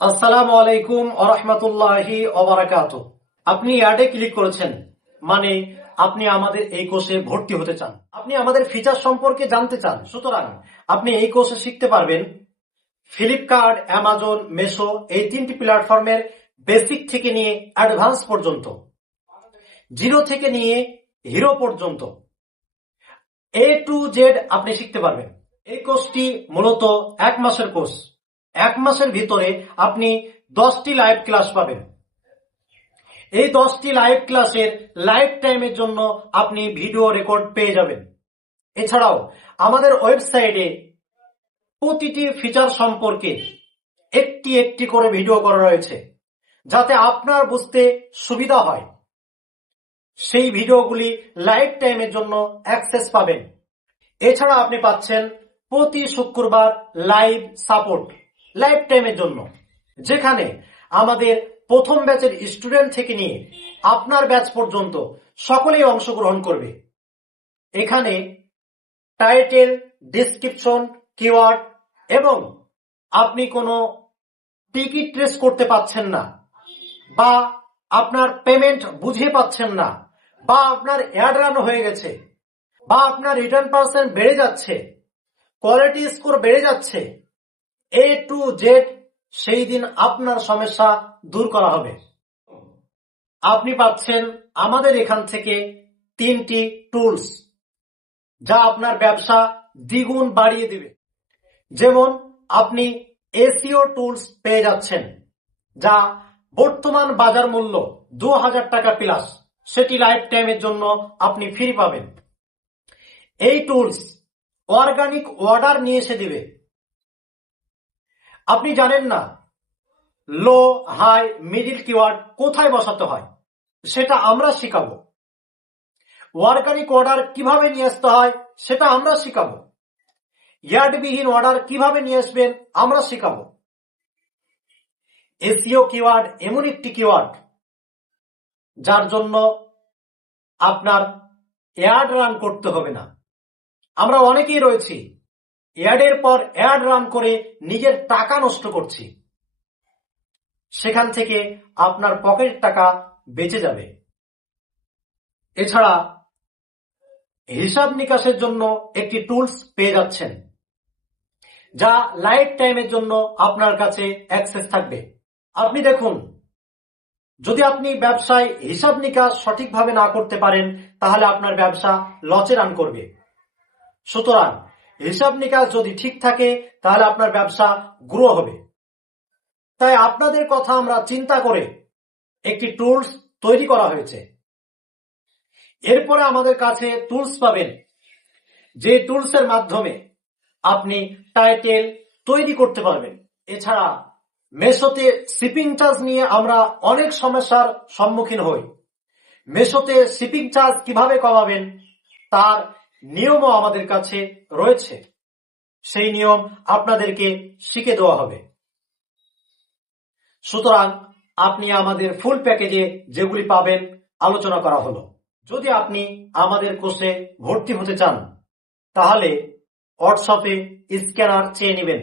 আসসালামু আলাইকুম ওয়া রাহমাতুল্লাহি ওয়া বারাকাতুহু। আপনি অ্যাডে ক্লিক করেছেন, মানে আপনি আমাদের এই কোর্সে ভর্তি হতে চান, আপনি আমাদের ফিচার সম্পর্কে জানতে চান। সুতরাং আপনি এই কোর্সে শিখতে পারবেন ফ্লিপকার্ট, অ্যামাজন, মেশো এই তিনটি প্ল্যাটফর্মের বেসিক থেকে নিয়ে অ্যাডভান্স পর্যন্ত, জিরো থেকে নিয়ে হিরো পর্যন্ত, এ টু জেড আপনি শিখতে পারবেন। এই কোর্সটি মূলত 1 মাসের কোর্স। 1 মাসের ভিতরে আপনি 10টি লাইভ ক্লাস পাবেন। এই 10টি লাইভ ক্লাসের লাইভ টাইমের জন্য আপনি ভিডিও রেকর্ড পেয়ে যাবেন। এছাড়াও আমাদের ওয়েবসাইটে প্রতিটি ফিচার সম্পর্কে একটি একটি করে ভিডিও করা রয়েছে, যাতে আপনার বুঝতে সুবিধা হয়। সেই ভিডিওগুলি লাইভ টাইমের জন্য অ্যাক্সেস পাবেন। এছাড়া আপনি পাচ্ছেন প্রতি শুক্রবার লাইভ সাপোর্ট লাইভ টাইমের জন্য, যেখানে আমাদের প্রথম ব্যাচের স্টুডেন্ট থেকে নিয়ে আপনার ব্যাচ পর্যন্ত সকলেই অংশগ্রহণ করবে। এখানে টাইটেল, ডেসক্রিপশন, কিওয়ার্ড এবং আপনি কোনো টিকিট ট্রেস করতে পাচ্ছেন না, বা আপনার পেমেন্ট বুঝে পাচ্ছেন না, বা আপনার অ্যাড রান হয়ে গেছে, বা আপনার রিটার্ন পার্সেন্ট বেড়ে যাচ্ছে, কোয়ালিটি স্কোর বেড়ে যাচ্ছে, এ টু জেড সেই দিন আপনার সমস্যা দূর করা হবে। আপনি পাচ্ছেন আমাদের এখান থেকে 3টি টুলস, যা আপনার ব্যবসা দ্বিগুণ বাড়িয়ে দিবে। যেমন আপনি এসইও টুলস পেয়ে যাচ্ছেন, যা বর্তমান বাজার মূল্য 2000 টাকা প্লাস, সেটি লাইফ টাইমের জন্য আপনি ফ্রি পাবেন। এই টুলস অর্গানিক অর্ডার নিয়ে এসে দিবে। আপনি জানেন না লো, হাই, মিডিল কিওয়ার্ড কোথায় বসাতে হয়, সেটা আমরা শিখাবো। অর্গানিক অর্ডার কিভাবে নিয়ে আসতে হয় সেটা আমরা শিখাবো। ইয়ার্ডবিহীন অর্ডার কিভাবে নিয়ে আসবেন আমরা শিখাবো। এসইও কিওয়ার্ড এমন একটি কিওয়ার্ড যার জন্য আপনার অ্যাড রান করতে হবে না। আমরা অনেকেই রয়েছি অ্যাডের পর অ্যাড রান করে নিজের টাকা নষ্ট করছি, সেখান থেকে আপনার পকেটের টাকা বেঁচে যাবে। এছাড়া হিসাব নিকাশের জন্য একটি টুলস পেয়ে যাচ্ছেন, যা লাইফ টাইমের জন্য আপনার কাছে অ্যাক্সেস থাকবে। আপনি দেখুন, যদি আপনি ব্যবসায় হিসাব নিকাশ সঠিকভাবে না করতে পারেন, তাহলে আপনার ব্যবসা লসে রান করবে। সুতরাং হিসাব নিকাশ যদি ঠিক থাকে, তাহলে আপনার ব্যবসা গ্রো হবে। তাই আপনাদের কথা আমরা চিন্তা করে একটি টুলস তৈরি করা হয়েছে। এরপরে আমাদের কাছে টুলস পাবেন, যে টুলসের মাধ্যমে আপনি টাইটেল তৈরি করতে পারবেন। এছাড়া মেশোতে শিপিং চার্জ নিয়ে আমরা অনেক সমস্যার সম্মুখীন হই। মেশোতে শিপিং চার্জ কিভাবে কমাবেন তার নিয়মও আমাদের কাছে রয়েছে। সেই নিয়ম আপনাদেরকে শিখে দেওয়া হবে। সুতরাং আপনি আমাদের ফুল প্যাকেজে যেগুলি পাবেন আলোচনা করা হলো। যদি আপনি আমাদের কোর্সে ভর্তি হতে চান, তাহলে হোয়াটসঅ্যাপে স্ক্যানার চেয়ে নেবেন।